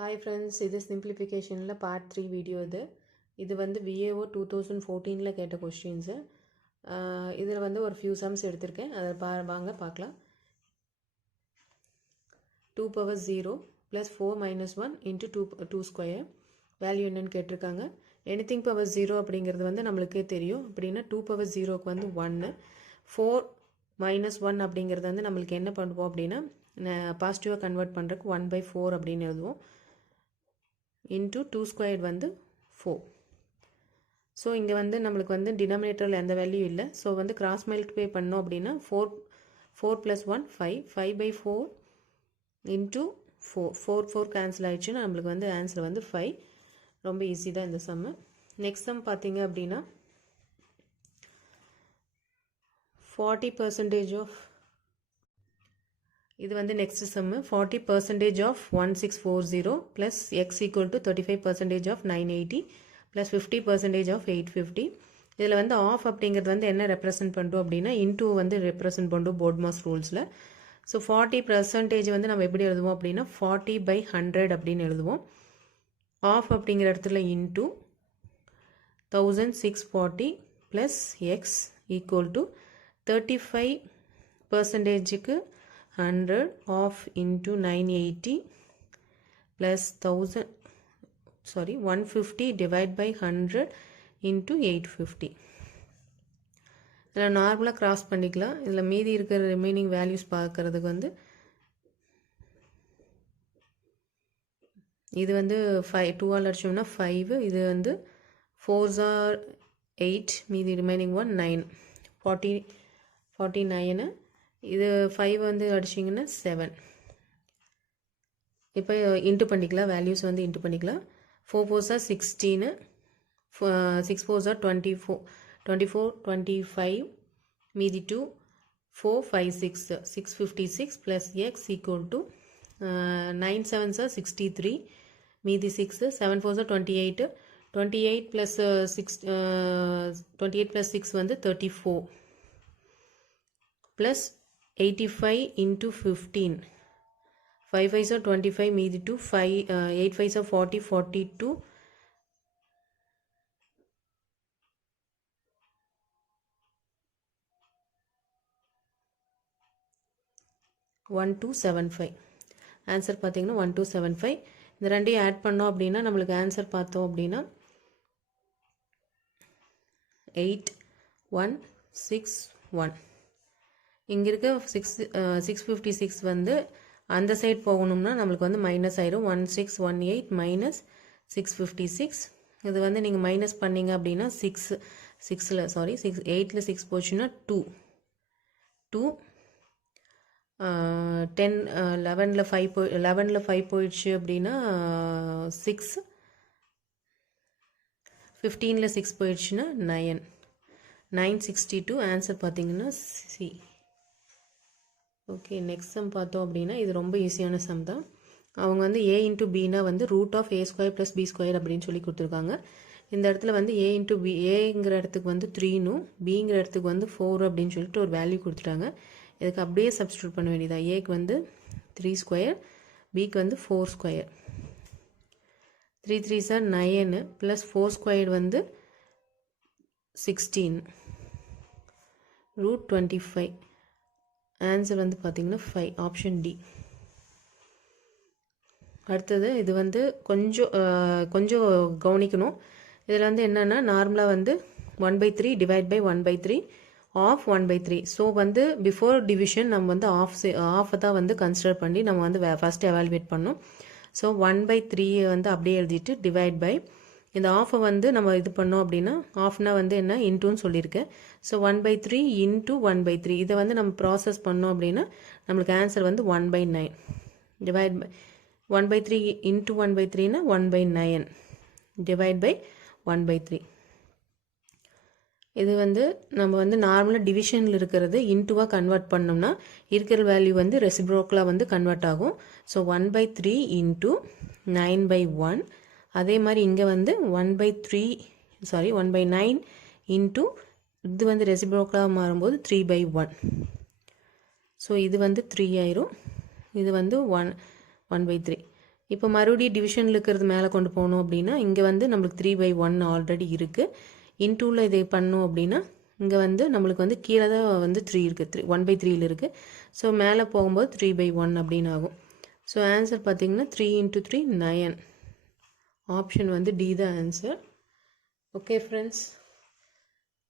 Hi friends, இது simplificationல part 3 video இது வந்து VAO 2014ல கேட்ட கொஸ்டின்ஸு இதில் வந்து ஒரு few sums எடுத்திருக்கேன் அதை வாங்க பார்க்கலாம் 2 power 0 plus 4 minus 1 into 2 square value என்னன்னு கேட்டிருக்காங்க anything power 0 அப்படிங்கிறது வந்து நம்மளுக்கே தெரியும் அப்படின்னா 2 power 0க்கு வந்து 1 4 minus 1 அப்படிங்கிறது வந்து நம்மளுக்கு என்ன பண்ணுவோம் அப்படின்னா பாசிட்டிவாக கன்வெர்ட் பண்ணுறதுக்கு 1/4 அப்படின்னு எழுதுவோம் into 2 squared வந்து 4 ஸோ இங்கே வந்து நம்மளுக்கு வந்து டினாமினேட்டரில் எந்த வேல்யூ இல்லை ஸோ வந்து கிராஸ் மல்டிப்ளை பண்ணோம் அப்படின்னா 4 + 1 5/4 into 4 கேன்சல் ஆகிடுச்சுன்னா நம்மளுக்கு வந்து ஆன்சர் வந்து 5 ரொம்ப ஈஸி தான் இந்த சம்மு நெக்ஸ்ட் சம் பார்த்தீங்க அப்படின்னா 40% ஆஃப் இது வந்து next sum 40% of 1640 plus x equal to 35% of 980 plus 50% of 850 இதில் வந்து ஆஃப் அப்படிங்கிறது வந்து என்ன ரெப்ரசன்ட் பண்ணுறோம் அப்படின்னா இன்டூ வந்து ரெப்ரசன்ட் பண்ணுறோம் போர்ட் மாஸ் ரூல்ஸில் ஸோ 40% வந்து நம்ம எப்படி எழுதுவோம் அப்படின்னா 40/100 அப்படின்னு எழுதுவோம் ஆஃப் அப்படிங்கிற இடத்துல into 1640 plus x equal to 35%க்கு 100 off into 980 plus 150 divide by 100 into 850 இதில் நார்மலாக கிராஸ் பண்ணிக்கலாம் இதில் மீதி இருக்கிற ரிமைனிங் வேல்யூஸ் பார்க்கறதுக்கு வந்து இது வந்து 2 ஆல் அடிச்சோம்னா 5 இது வந்து 4s are 8 மீதி ரிமைனிங் 9 49 இது 5 வந்து அடிச்சிங்கன்னா 7 இப்போ இன்ட்டு பண்ணிக்கலாம் வேல்யூஸ் வந்து இன்ட்டு பண்ணிக்கலாம் 4 4s are 16 6 4s are 24 25 மீதி 2 4 5 6 656 plus x equal to 9 7s are 63 மீதி 6 7 4s are 28 plus 28 plus 6 வந்து 34 plus 85 into 15 5 5s are 25 மீதி 2 8 5s are 40 42 1275 ஆன்சர் பார்த்தீங்கன்னா 1275 இந்த ரெண்டையும் ஆட் பண்ணோம் அப்படின்னா நம்மளுக்கு ஆன்சர் பார்த்தோம் அப்படின்னா 8161 இங்கே இருக்க 656 வந்து அந்த சைட் போகணும்னா நம்மளுக்கு வந்து மைனஸ் ஆயிரும் 1618 மைனஸ் 656 இது வந்து நீங்கள் மைனஸ் பண்ணிங்க அப்படின்னா 8ல் 6 போச்சுன்னா 2 10 11ல் 5 போயிடுச்சு அப்படின்னா 6 15ல் 6 போயிடுச்சுன்னா 962 ஆன்சர் பார்த்தீங்கன்னா சி ஓகே நெக்ஸ்ட் சம் பார்த்தோம் அப்படின்னா இது ரொம்ப ஈஸியான சம் தான் அவங்க வந்து a இன்ட்டு பின்னா வந்து root of a square plus b square அப்படின்னு சொல்லி கொடுத்துருக்காங்க இந்த இடத்துல வந்து a இன்ட்டு பி ஏங்கிற இடத்துக்கு வந்து 3னும் பிங்கிற இடத்துக்கு வந்து 4 அப்படின்னு சொல்லிட்டு ஒரு வேல்யூ கொடுத்துட்டாங்க இதுக்கு அப்படியே சப்ஸ்டியூட் பண்ண வேண்டியதா ஏக்கு வந்து 3 ஸ்கொயர் பிக்கு வந்து 4 square 3 3s are 9 plus 4 square வந்து 16 ரூட் 25 ஆன்சர் வந்து பார்த்தீங்கன்னா 5 ஆப்ஷன் டி அடுத்தது இது வந்து கொஞ்சம் கவனிக்கணும் இதில் வந்து என்னென்னா நார்மலாக வந்து 1/3 டிவைட் பை 1/3 ஆஃப் 1/3 ஸோ வந்து பிஃபோர் டிவிஷன் நம்ம வந்து ஆஃபை தான் வந்து கன்சிடர் பண்ணி நம்ம வந்து ஃபஸ்ட்டு எவாலுவேட் பண்ணோம் ஸோ 1/3 வந்து அப்படியே எழுதிட்டு டிவைட் பை இந்த ஆஃபை வந்து நம்ம இது பண்ணோம் அப்படின்னா ஆஃப்னா வந்து என்ன இன்ட்டுன்னு சொல்லியிருக்கேன் ஸோ 1/3 இன்ட்டு 1/3 இதை வந்து நம்ம ப்ராசஸ் பண்ணோம் அப்படின்னா நம்மளுக்கு ஆன்சர் வந்து 1/9 டிவைட் பை 1/3 இன்ட்டு 1/3னா 1/9 டிவைட் பை 1/3 இது வந்து நம்ம வந்து நார்மலாக டிவிஷனில் இருக்கிறது இன்ட்டுவாக கன்வெர்ட் பண்ணோம்னா இருக்கிற வேல்யூ வந்து ரெசிப்ரோக்கலாக வந்து கன்வெர்ட் ஆகும் ஸோ 1/3 இன்ட்டு 9/1 அதே மாதிரி இங்கே வந்து 1/9 இன்ட்டு இது வந்து ரெசிப்ரோக்கலாக மாறும்போது 3/1 ஸோ இது வந்து 3 ஆயிரும் இது வந்து 1/3 இப்போ மறுபடியும் டிவிஷனில் இருக்கிறது மேலே கொண்டு போகணும் அப்படின்னா இங்கே வந்து நம்மளுக்கு 3/1 ஆல்ரெடி இருக்குது. இன்டூவில் இதை பண்ணோம் அப்படின்னா இங்கே வந்து நம்மளுக்கு வந்து கீழே தான் வந்து 3 இருக்குது, 1/3 இருக்குது. ஸோ மேலே போகும்போது 3/1 அப்படின்னு ஆகும். ஸோ ஆன்சர் பார்த்திங்கன்னா 3 × 3 9. ஆப்ஷன் வந்து டி தான் ஆன்சர். ஓகே ஃப்ரெண்ட்ஸ்,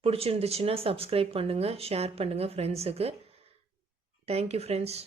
பிடிச்சிருந்துச்சுன்னா சப்ஸ்கிரைப் பண்ணுங்கள், ஷேர் பண்ணுங்கள் ஃப்ரெண்ட்ஸுக்கு. Thank you friends.